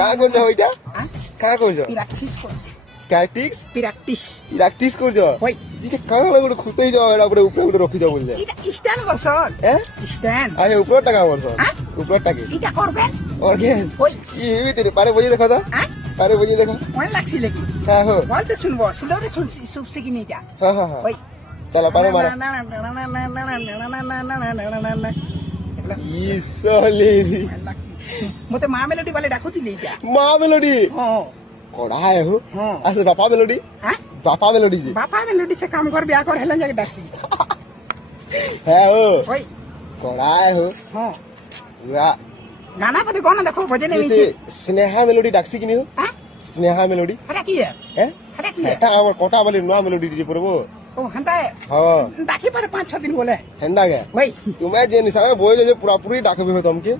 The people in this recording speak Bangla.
কাঁ করছো ওইটা? হ্যাঁ? কাঁ করছো? প্র্যাকটিস করছি। Practice practice. প্র্যাকটিস করছো? ওই এটা কাঁ করে খুঁতেই যাও এটা উপরে উপরে উপরে রখি যাও বললে এটা স্ট্যান্ড বলছন। হ্যাঁ স্ট্যান্ড। আচ্ছা উপরের টাকা বলছো হ্যাঁ? উপরের টাকা এটা করবেন। অর্গেন ওই কি ভিতরে পারে বুঝিয়ে দেখো তো হ্যাঁ? পারে বুঝিয়ে দেখো মনে লাগছিল কি? হ্যাঁ হো বলতে শুনবো, শুনলে শুনছি শুনছি কি নিটা। হ্যাঁ হ্যাঁ হ্যাঁ ওই চলো পারো মারো ইসলেরি মতে মা মেলোডি বলে ডাকুଥିଲି এটা। মা মেলোডি হ্যাঁ কড়াই হো হ্যাঁ আচ্ছা বাপা মেলোডি হ্যাঁ বাপা মেলোডি জি বাপা মেলোডি সে কাম কর বিয়া কর হেলেন জায়গা ডাকছি। হ্যাঁ হো ওই কড়াই হো হ্যাঁ গানা কত কোন দেখো বজে নেই जैसे स्नेहा मेलोडी डाक्सी किनी हो হ্যাঁ स्नेहा मेलोडी এটা কি हैं এটা কি এটা আমার কোটা বলে নুয়া মেলোডি দিয়ে পড়বো ও হান্তা হ্যাঁ ডাকি পারে 5-6 দিন বলে হেন্দা গে ওই তুমি যে নিসাবে বই যে পুরা পুরি ডাকবি हो तुमके